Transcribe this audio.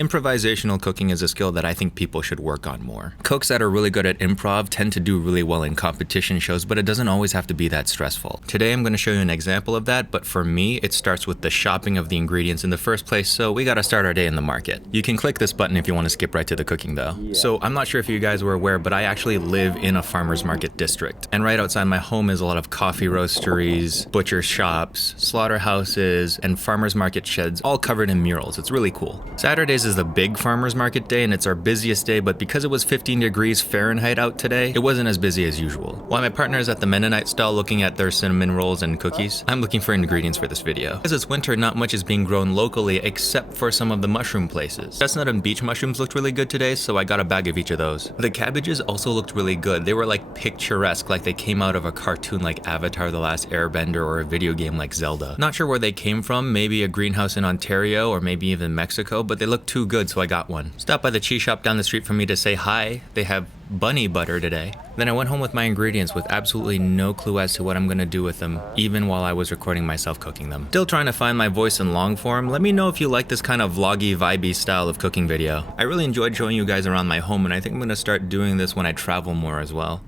Improvisational cooking is a skill that I think people should work on more. Cooks that are really good at improv tend to do really well in competition shows, but it doesn't always have to be that stressful. Today I'm going to show you an example of that, but for me, it starts with the shopping of the ingredients in the first place, so we gotta start our day in the market. You can click this button if you want to skip right to the cooking though. So I'm not sure if you guys were aware, but I actually live in a farmer's market district. And right outside my home is a lot of coffee roasteries, butcher shops, slaughterhouses, and farmer's market sheds, all covered in murals. It's really cool. Saturdays is the big farmer's market day, and it's our busiest day, but because it was 15 degrees Fahrenheit out today, it wasn't as busy as usual. While my partner is at the Mennonite stall looking at their cinnamon rolls and cookies, I'm looking for ingredients for this video. Because it's winter, not much is being grown locally except for some of the mushroom places. Chestnut and beech mushrooms looked really good today, so I got a bag of each of those. The cabbages also looked really good. They were like picturesque, like they came out of a cartoon like Avatar: The Last Airbender or a video game like Zelda. Not sure where they came from, maybe a greenhouse in Ontario or maybe even Mexico, but they looked too good, so I got one. Stopped by the cheese shop down the street for me to say hi. They have bunny butter today. Then I went home with my ingredients with absolutely no clue as to what I'm gonna do with them, even while I was recording myself cooking them. Still trying to find my voice in long form. Let me know if you like this kind of vloggy, vibey style of cooking video. I really enjoyed showing you guys around my home, and I think I'm gonna start doing this when I travel more as well.